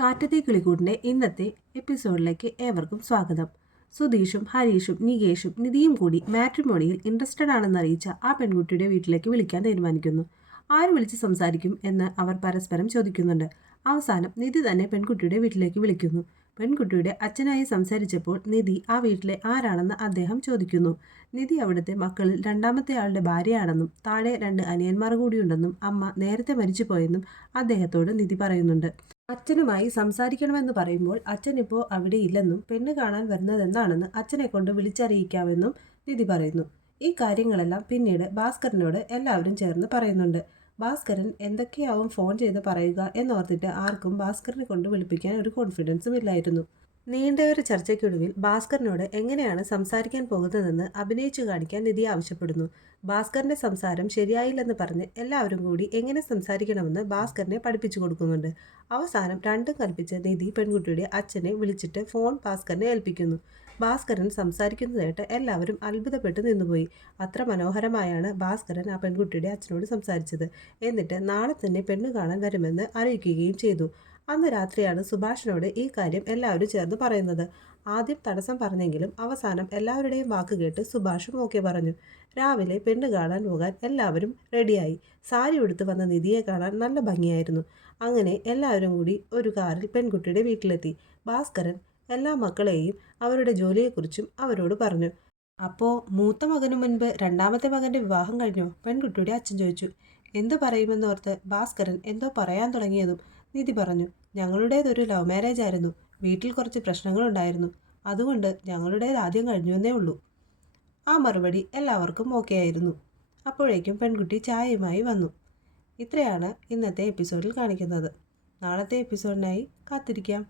കാറ്റത്തെ കിളിക്കൂടിൻ്റെ ഇന്നത്തെ എപ്പിസോഡിലേക്ക് ഏവർക്കും സ്വാഗതം. സുധീഷും ഹരീഷും നികേഷും നിധിയും കൂടി മാട്രിമോണിയിൽ ഇൻട്രസ്റ്റഡ് ആണെന്ന് അറിയിച്ച ആ പെൺകുട്ടിയുടെ വീട്ടിലേക്ക് വിളിക്കാൻ തീരുമാനിക്കുന്നു. ആര് വിളിച്ച് സംസാരിക്കും എന്ന് അവർ പരസ്പരം ചോദിക്കുന്നുണ്ട്. അവസാനം നിധി തന്നെ പെൺകുട്ടിയുടെ വീട്ടിലേക്ക് വിളിക്കുന്നു. പെൺകുട്ടിയുടെ അച്ഛനായി സംസാരിച്ചപ്പോൾ നിധി ആ വീട്ടിലെ ആരാണെന്ന് അദ്ദേഹം ചോദിക്കുന്നു. നിധി അവിടുത്തെ മക്കളിൽ രണ്ടാമത്തെ ആളുടെ ഭാര്യയാണെന്നും താഴെ 2 അനിയന്മാർ കൂടിയുണ്ടെന്നും അമ്മ നേരത്തെ മരിച്ചുപോയെന്നും അദ്ദേഹത്തോട് നിധി പറയുന്നുണ്ട്. അച്ഛനുമായി സംസാരിക്കണമെന്ന് പറയുമ്പോൾ അച്ഛൻ ഇപ്പോൾ അവിടെ ഇല്ലെന്നും പെണ്ണ് കാണാൻ വരുന്നത് എന്താണെന്ന് അച്ഛനെ കൊണ്ട് വിളിച്ചറിയിക്കാമെന്നും നിധി പറയുന്നു. ഈ കാര്യങ്ങളെല്ലാം പിന്നീട് ഭാസ്കരനോട് എല്ലാവരും ചേർന്ന് പറയുന്നുണ്ട്. ഭാസ്കരൻ എന്തൊക്കെയാവും ഫോൺ ചെയ്ത് പറയുക എന്നോർത്തിട്ട് ആർക്കും ഭാസ്കരനെ കൊണ്ട് വിളിപ്പിക്കാൻ ഒരു കോൺഫിഡൻസും ഇല്ലായിരുന്നു. നീണ്ട ഒരു ചർച്ചയ്ക്കൊടുവിൽ ഭാസ്കരനോട് എങ്ങനെയാണ് സംസാരിക്കാൻ പോകുന്നതെന്ന് അഭിനയിച്ചു കാണിക്കാൻ നിധി ആവശ്യപ്പെടുന്നു. ഭാസ്കറിന്റെ സംസാരം ശരിയായില്ലെന്ന് പറഞ്ഞ് എല്ലാവരും കൂടി എങ്ങനെ സംസാരിക്കണമെന്ന് ഭാസ്കറിനെ പഠിപ്പിച്ചു കൊടുക്കുന്നുണ്ട്. അവസാനം രണ്ടും കൽപ്പിച്ച് നിധി പെൺകുട്ടിയുടെ അച്ഛനെ വിളിച്ചിട്ട് ഫോൺ ഭാസ്കറിനെ ഏൽപ്പിക്കുന്നു. ഭാസ്കരൻ സംസാരിക്കുന്നതായിട്ട് എല്ലാവരും അത്ഭുതപ്പെട്ട് നിന്നുപോയി. അത്ര മനോഹരമായാണ് ഭാസ്കരൻ ആ പെൺകുട്ടിയുടെ അച്ഛനോട് സംസാരിച്ചത്. എന്നിട്ട് നാളെ തന്നെ പെണ്ണ് കാണാൻ വരുമെന്ന് അറിയിക്കുകയും ചെയ്തു. അന്ന് രാത്രിയാണ് സുഭാഷിനോട് ഈ കാര്യം എല്ലാവരും ചേർന്ന് പറയുന്നത്. ആദ്യം തടസ്സം പറഞ്ഞെങ്കിലും അവസാനം എല്ലാവരുടെയും വാക്ക് കേട്ട് സുഭാഷും ഓക്കെ പറഞ്ഞു. രാവിലെ പെണ്ണ് കാണാൻ പോകാൻ എല്ലാവരും റെഡിയായി. സാരി ഉടുത്ത് വന്ന നിധിയെ കാണാൻ നല്ല ഭംഗിയായിരുന്നു. അങ്ങനെ എല്ലാവരും കൂടി ഒരു കാറിൽ പെൺകുട്ടിയുടെ വീട്ടിലെത്തി. ഭാസ്കരൻ എല്ലാ മക്കളെയും അവരുടെ ജോലിയെക്കുറിച്ചും അവരോട് പറഞ്ഞു. അപ്പോൾ മൂത്ത മകനു മുൻപ് രണ്ടാമത്തെ മകൻ്റെ വിവാഹം കഴിഞ്ഞോ? പെൺകുട്ടിയുടെ അച്ഛൻ ചോദിച്ചു. എന്തു പറയുമെന്നോർത്ത് ഭാസ്കരൻ എന്തോ പറയാൻ തുടങ്ങിയതും നിധി പറഞ്ഞു. ഞങ്ങളുടേതൊരു ലവ് മാരേജ് ആയിരുന്നു. വീട്ടിൽ കുറച്ച് പ്രശ്നങ്ങളുണ്ടായിരുന്നു. അതുകൊണ്ട് ഞങ്ങളുടേത് ആദ്യം കഴിഞ്ഞുവെന്നേ ഉള്ളൂ. ആ മറുപടി എല്ലാവർക്കും ഓക്കെ ആയിരുന്നു. അപ്പോഴേക്കും പെൺകുട്ടി ചായയുമായി വന്നു. ഇത്രയാണ് ഇന്നത്തെ എപ്പിസോഡിൽ കാണിക്കുന്നത്. നാളത്തെ എപ്പിസോഡിനായി കാത്തിരിക്കാം.